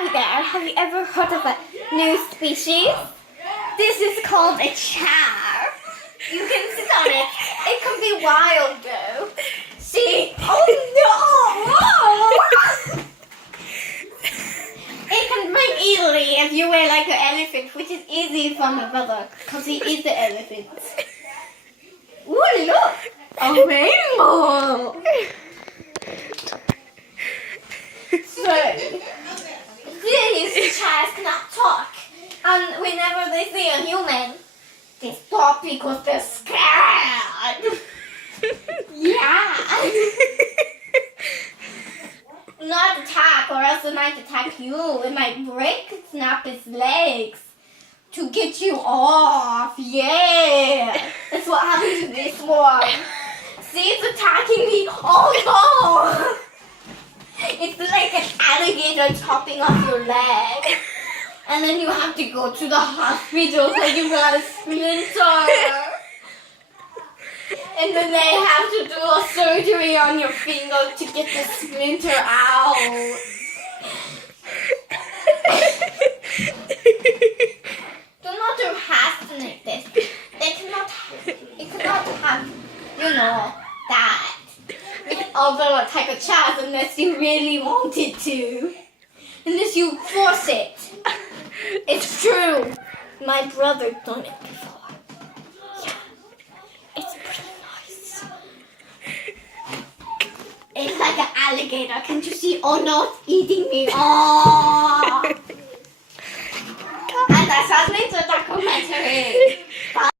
Hi there, have you ever heard of a new species? This is called a char. You can sit on it. It can be wild though. See? Oh no! It can break easily if you wear like an elephant, which is easy for my brother because he is the elephant. Ooh, look! A rainbow! So, these chars cannot talk, and whenever they see a human, they stop because they're scared. Yeah. Not attack, or else it might attack you. It might snap its legs to get you off. Yeah. That's what happened to this one. See, it's attacking me. Oh no. It's like an alligator chopping off your leg. And then you have to go to the hospital because you got a splinter. And then they have to do a surgery on your finger to get the splinter out. Do not procrastinate this. It cannot have, that. Although a type of child, unless you really want it to. Unless you force it. It's true. My brother done it before. Yeah. It's pretty nice. It's like an alligator. Can't you see? Oh no, it's eating me. Oh. And that's our later documentary.